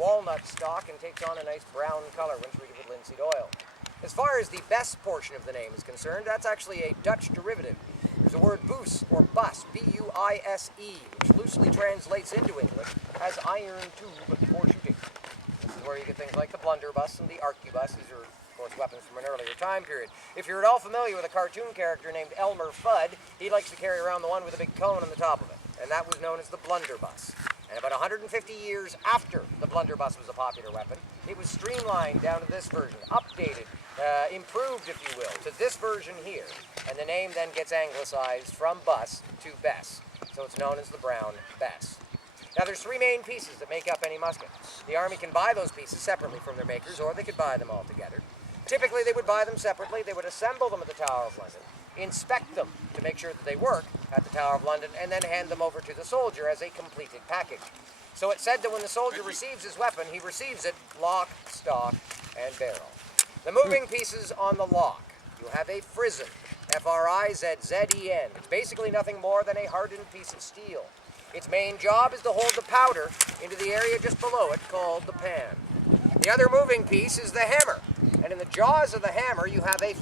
walnut stock and takes on a nice brown color when treated with linseed oil. As far as the best portion of the name is concerned, that's actually a Dutch derivative. There's a word boos, or bus, B-U-I-S-E, which loosely translates into English as iron tube for shooting. This is where you get things like the blunderbuss and the arquebus. These are, of course, weapons from an earlier time period. If you're at all familiar with a cartoon character named Elmer Fudd, he likes to carry around the one with a big cone on the top of it, and that was known as the blunderbuss. And about 150 years after the blunderbuss was a popular weapon, it was streamlined down to this version, updated, improved, if you will, to this version here. And the name then gets anglicized from bus to bess. So it's known as the Brown Bess. Now there's three main pieces that make up any musket. The Army can buy those pieces separately from their makers, or they could buy them all together. Typically they would buy them separately, they would assemble them at the Tower of London, inspect them to make sure that they work at the Tower of London, and then hand them over to the soldier as a completed package. So it's said that when the soldier receives his weapon, he receives it lock, stock, and barrel. The moving pieces on the lock, you have a frizzen, F-R-I-Z-Z-E-N. It's basically nothing more than a hardened piece of steel. Its main job is to hold the powder into the area just below it, called the pan. The other moving piece is the hammer, and in the jaws of the hammer you have a